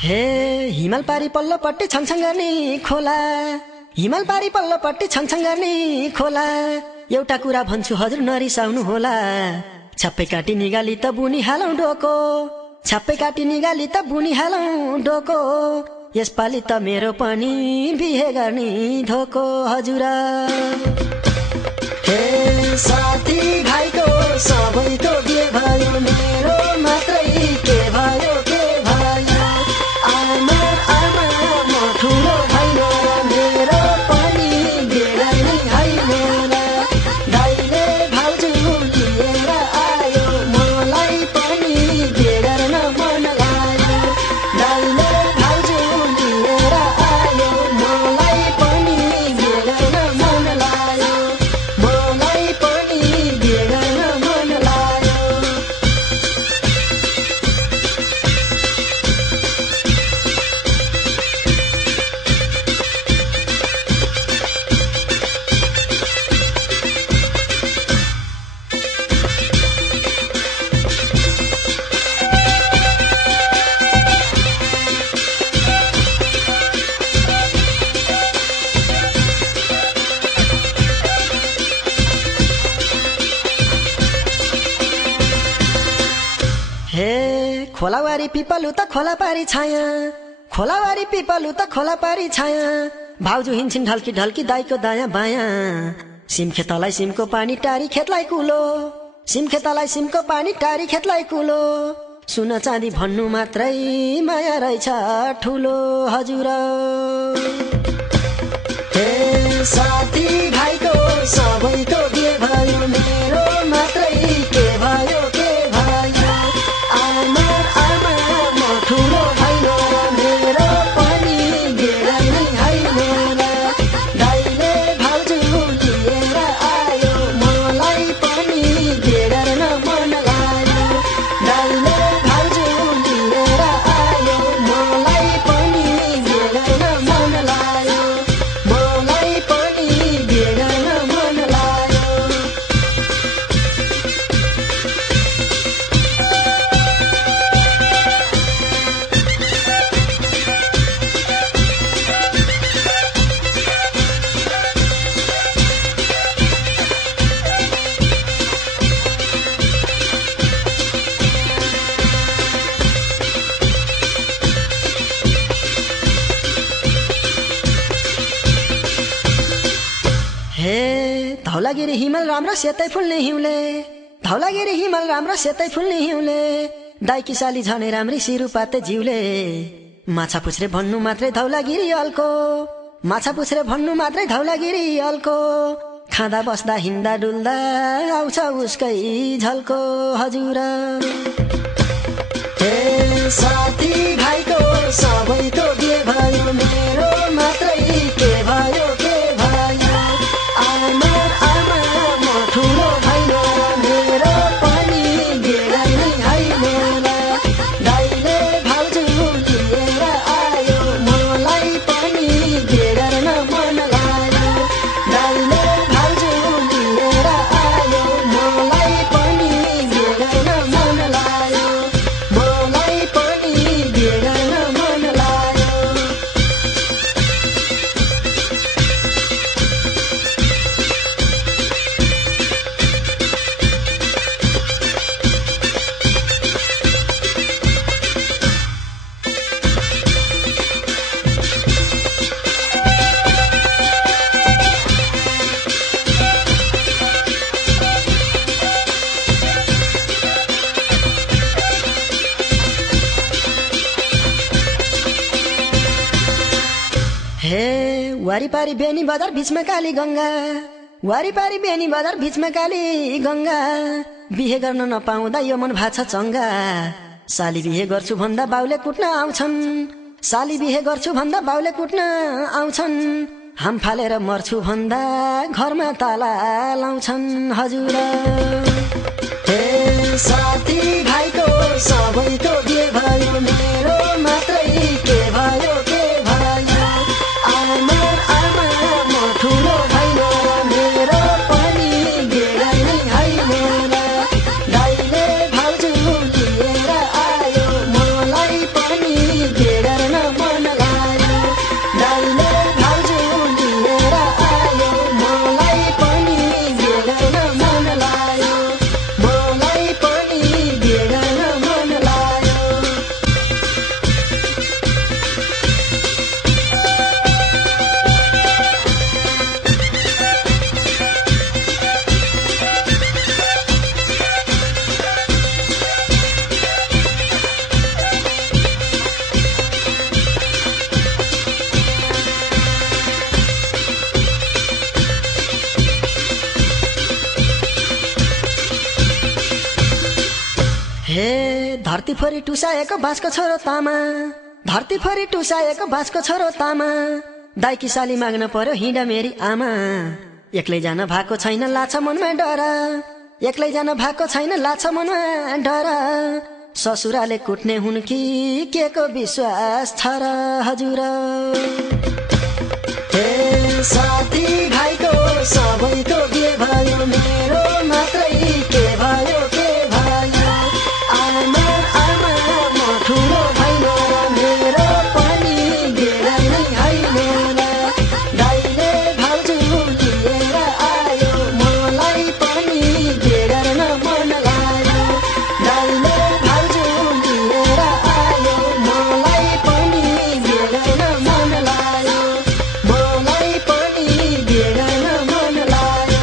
हे हिमाल पारी पल्लोपट्टि छङछङ गर्ने खोला, हिमाल पारी पल्लोपट्टि छङछङ गर्ने खोला। एउटा कुरा भन्छु हजुर नरिसाउनु होला, छाप्पै काटी निगाली त बुनी हालौं डोको, छाप्पै काटी निगाली त बुनी हालौं डोको। यसपालि त मेरो पनि बिहे गर्ने धोको हजुर। हे साथी भाइको सबैको बिहे भयो, मेरो मात्रै के भयो के भयो। आमा आमा म ठुलो भइन, मेरो पनि बिहे गर्ने होइन। दाइले भाउजू लिएर आयो, मलाई पनि बिहे गर्न मन लाग्यो। दाइले भाउजू लिएर आयो, मलाई पनि बिहे गर्न मन लाग्यो, मलाई पनि बिहे गर्न मन लाग्यो। हे खोलावारी पिपलु त खोला पारी छाया, खोलावारी पिपलु त खोला पारी छाया। भाउजू हिँड्छिन् ढल्की ढल्की दाइको दायाँ बायाँ, सिम खेतलाई सिमको पानी टारी खेतलाई कुलो, सिम खेतलाई सिमको पानी टारी खेतलाई कुलो। सुन चाँदी भन्नु मात्रै माया रहेछ ठुलो हजुर। हे साथी भाइको सबैको बिहे भयो, मेरो मात्रै के भयो के भयो। आमा आमा म ठुलो भइन, मेरो पनि बिहे गर्ने होइन। दाइले भाउजू लिएर आयो, मलाई पनि बिहे गर्न मन लाग्यो। दाइले भाउजू लिएर आयो, मलाई पनि बिहे गर्न मन लाग्यो, मलाई पनि बिहे गर्न मन लाग्यो। हे धौलागिरी हिमाल राम्रो सेतै फुल्ने हिउँले, धौलागिरी हिमाल राम्रो सेतै फुल्ने हिउँले। दाइ किसाली झनै राम्री सिरुपाते जिउले, माछा पुछ्रे भन्नु मात्रै धौलागिरी अल्को, माछा पुछ्रे भन्नु मात्रै धौलागिरी अल्को। खाँदा बस्दा हिँड्दा डुल्दा आउँछ उसकै झल्को हजुर। हे साथी भाइको सबैको बिहे भयो, मेरो मात्रै के भयो के भयो। आमा आमा म ठुलो भइन, मेरो पनि बिहे गर्ने होइन। दाइले भाउजू लिएर आयो, मलाई पनि बिहे गर्न मन लाग्यो। दाइले भाउजू लिएर आयो, मलाई पनि बिहे गर्न मन लाग्यो, मलाई पनि बिहे गर्न मन लाग्यो। हे वारिपारी बेनी बजार बीचमा काली गंगा, वारिपारी बेनी बजार बीचमा काली गंगा। बिहे गर्न नपाउँदा यो मन भाछ चङ्गा, साली बिहे गर्छु भन्दा बाउले कुट्न आउँछन्, साली बिहे गर्छु भन्दा बाउले कुट्न आउँछन्। हाम फालेर मर्छु भन्दा घरमा ताला लाउँछन् हजुर। हे साथी भाइको सबैको बिहे भयो, मेरो मात्रै के भयो के भयो। आमा आमा म ठुलो भइन, मेरो पनि बिहे गर्ने होइन। दाइले भाउजू लिएर आयो, मलाई पनि बिहे धरती फोरी टुसाएको बाँसको छोरो तामा धरती फोरी टुसाएको बाँसको छोरो तामा दाइकी साली माग्न पर्यो हिँड मेरी आमा एक्लै जान भएको छैन लाछ मनमा डर एक्लै जान भएको छैन लाछ मनमा डर ससुराले कुट्ने हुन् कि के को विश्वास छ र हजुर हे साथी भाइको सबैको के भयो मेरो मात्रै के भयो आमा आमा म ठुलो भइन मेरो पनि बेला नै होइन दाइले भाउजू लिएर आयो मलाई पनि बेगर्न मन लाग्यो दाइले भाउजू लिएर आयो मलाई पनि बेगर्न मन लाग्यो मलाई पनि बेगर्न मन लाग्यो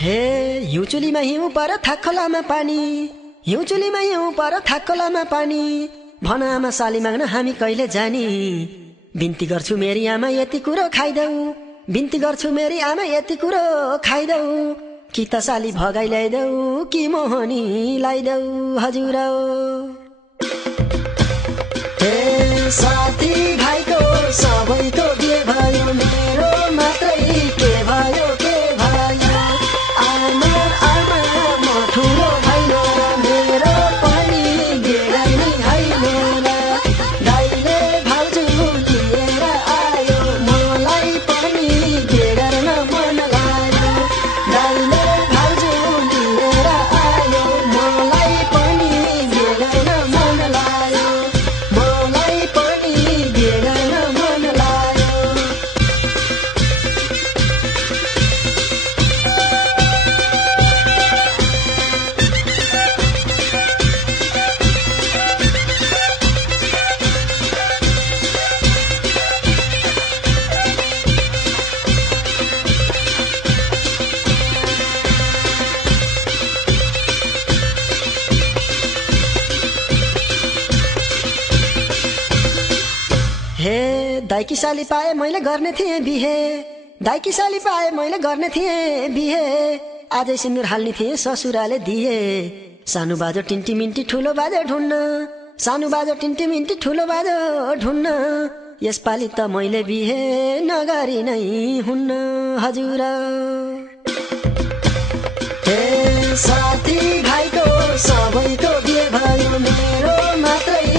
हिउँचुलीमा हिउँ पर थाक्खोलामा पानी हिउँचुलीमा हिउँ पर थाक्खोलामा पानी भन आमा साली माग्न हामी कहिले जानी बिन्ती गर्छु मेरी आमा यति कुरो खाइदेऊ बिन्ती गर्छु मेरी आमा यति कुरो खाइदेऊ कि त साली भगाइ ल्याइदेऊ कि मोहनी लाइदेऊ हजुर हे साथी भाइको सबैको के भयो मेरो मात्रै के भयो आमा आमा म ठुलो भइन मेरो पनि बेला नै होइन दाइले भाउजू लिएर आयो मलाई पनि बेगर्न मन लाग्यो दाइले भाउजू लिएर आयो मलाई पनि बेगर्न मन लाग्यो मलाई पनि बेगर्न मन लाग्यो हे दाइकी साली पाए मैले गर्ने थिएँ बिहे दाइकी साली पाए मैले गर्ने थिएँ बिहे आजै सिन्दुर हाल्ने थिएँ ससुराले दिए सानो बाजो टिन्टी मिन्टी ठुलो बाजो ढुन्न सानो बाजो टिन्टी मिन्टी ठुलो बाजो ढुन्न यसपालि त मैले बिहे नगरी नै हुन्न हजुर हे साथी भाइको सबैको के भयो मेरो मात्रै